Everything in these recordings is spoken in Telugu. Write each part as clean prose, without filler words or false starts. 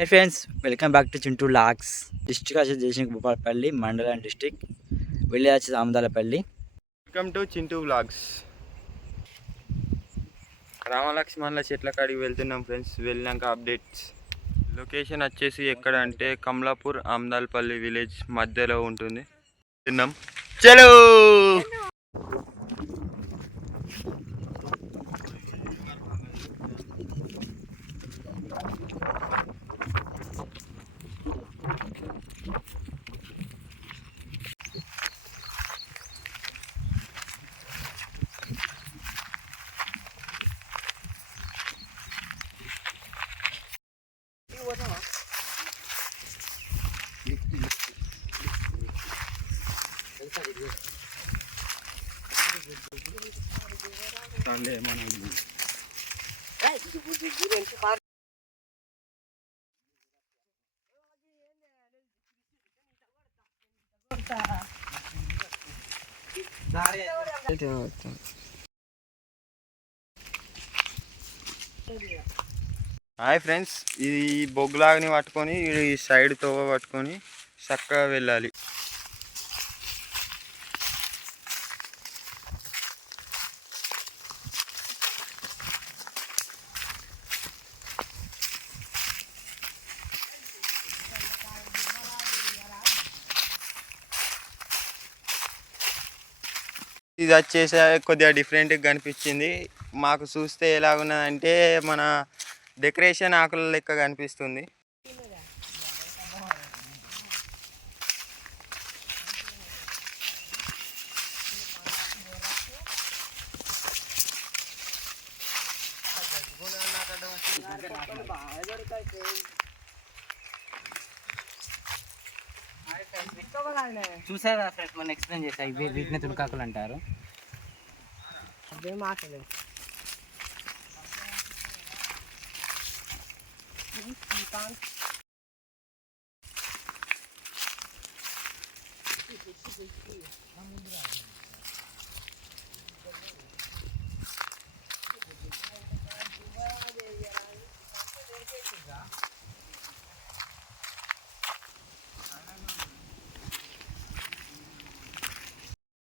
High friends, welcome back to Chintu vlogs. District వచ్చేసి జయశంకర్ భూపాలపల్లి, మండలం డిస్ట్రిక్ట్, విలేజ్ వచ్చేసి Amadalapalli. Welcome to Chintu vlogs. రామలక్ష్మణుల చెట్ల కాడికి వెళ్తున్నాం ఫ్రెండ్స్. వెళ్ళినాక అప్డేట్స్. లొకేషన్ వచ్చేసి ఎక్కడ అంటే కమలాపూర్ ఆమదాలపల్లి విలేజ్ మధ్యలో ఉంటుంది. తిన్నాం చలో. హాయ్ ఫ్రెండ్స్, ఈ బొగ్గులాగని పట్టుకొని ఈ సైడ్ తోవ పట్టుకొని చక్కగా వెళ్ళాలి. ఇది వచ్చేసి కొద్దిగా డిఫరెంట్గా కనిపించింది మాకు. చూస్తే ఎలాగున్నదంటే మన డెకరేషన్ ఆకుల లెక్క కనిపిస్తుంది. చూసారా ఫ్రెండ్స్, మనం ఎక్స్ప్లెయిన్ చేసా. వీటిని తుణకాకులు అంటారు.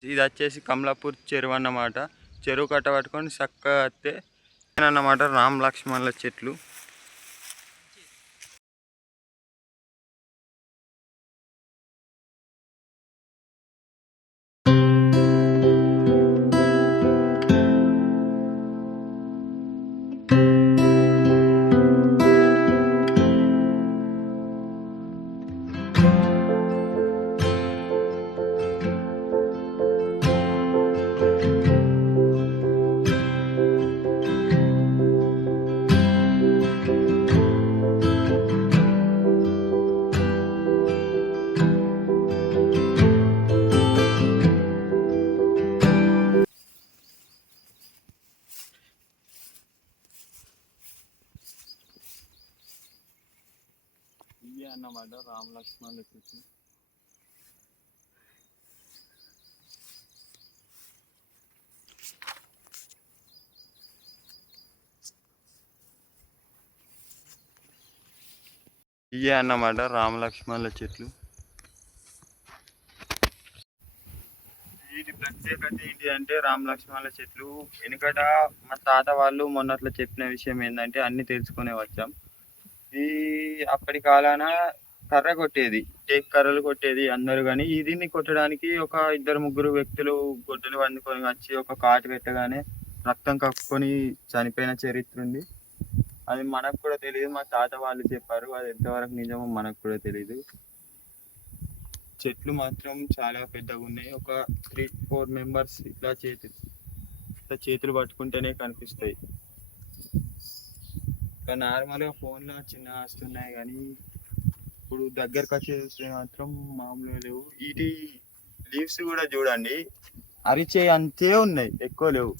ఇది వచ్చేసి కమలాపూర్ చెరువు అన్నమాట. చెరువు కట్ట పట్టుకొని చక్కగా వస్తే అన్నమాట రామ లక్ష్మణుల చెట్లు. ఇవి అన్నమాట రామ లక్ష్మణుల చెట్లు. ఇవే అన్నమాట రామ లక్ష్మణుల చెట్లు. వీటి ప్రత్యేకత ఏంటి అంటే రామ లక్ష్మణుల చెట్లు వెనుకట మా తాత వాళ్ళు మొన్నట్లో చెప్పిన విషయం ఏంటంటే అన్ని తెలుసుకునే వచ్చాం. ఈ అప్పటి కాలాన కర్ర కొట్టేది, టేక్ కర్రలు కొట్టేది అందరూ. కానీ దీన్ని కొట్టడానికి ఒక ఇద్దరు ముగ్గురు వ్యక్తులు గొడ్డలు వండుకొని వచ్చి ఒక కాటు పెట్టగానే రక్తం కక్కుకొని చనిపోయిన చరిత్ర ఉంది. అది మనకు కూడా తెలియదు, మా తాత వాళ్ళు చెప్పారు. అది ఎంతవరకు నిజమో మనకు కూడా తెలియదు. చెట్లు మాత్రం చాలా పెద్దగా ఉన్నాయి. ఒక 3-4 మెంబర్స్ ఇట్లా చేతులు పట్టుకుంటేనే కనిపిస్తాయి. నార్మల్గా ఫోన్లో చిన్న వస్తున్నాయి కానీ ఇప్పుడు దగ్గరకు వచ్చి చూస్తే మాత్రం మామూలుగా లేవు. వీటి లీవ్స్ కూడా చూడండి, అరిచే అంతే ఉన్నాయి, ఎక్కువ లేవు.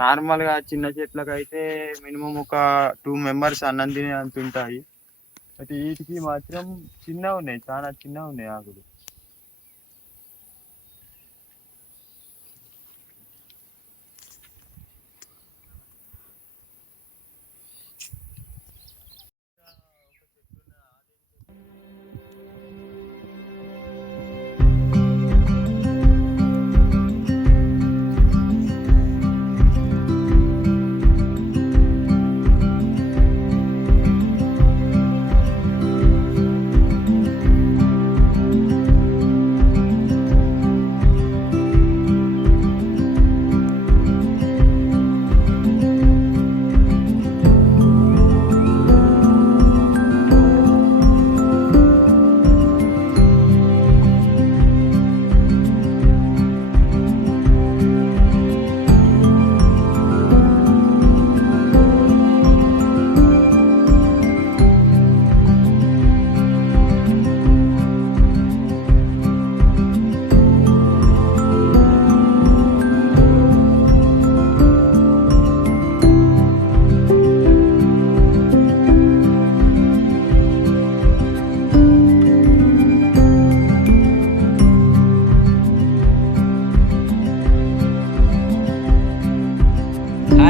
నార్మల్గా చిన్న చెట్లకు అయితే మినిమం ఒక 2 మెంబర్స్ అన్నం తినే అంత ఉంటాయి. అయితే వీటికి మాత్రం చిన్నగా ఉన్నాయి, చాలా చిన్నగా ఉన్నాయి ఆకులు.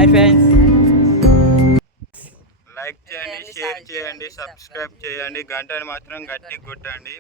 Bye friends. లైక్ చేయండి, షేర్ చేయండి, సబ్స్క్రైబ్ చేయండి, గంటని మాత్రం గట్టి కొట్టండి.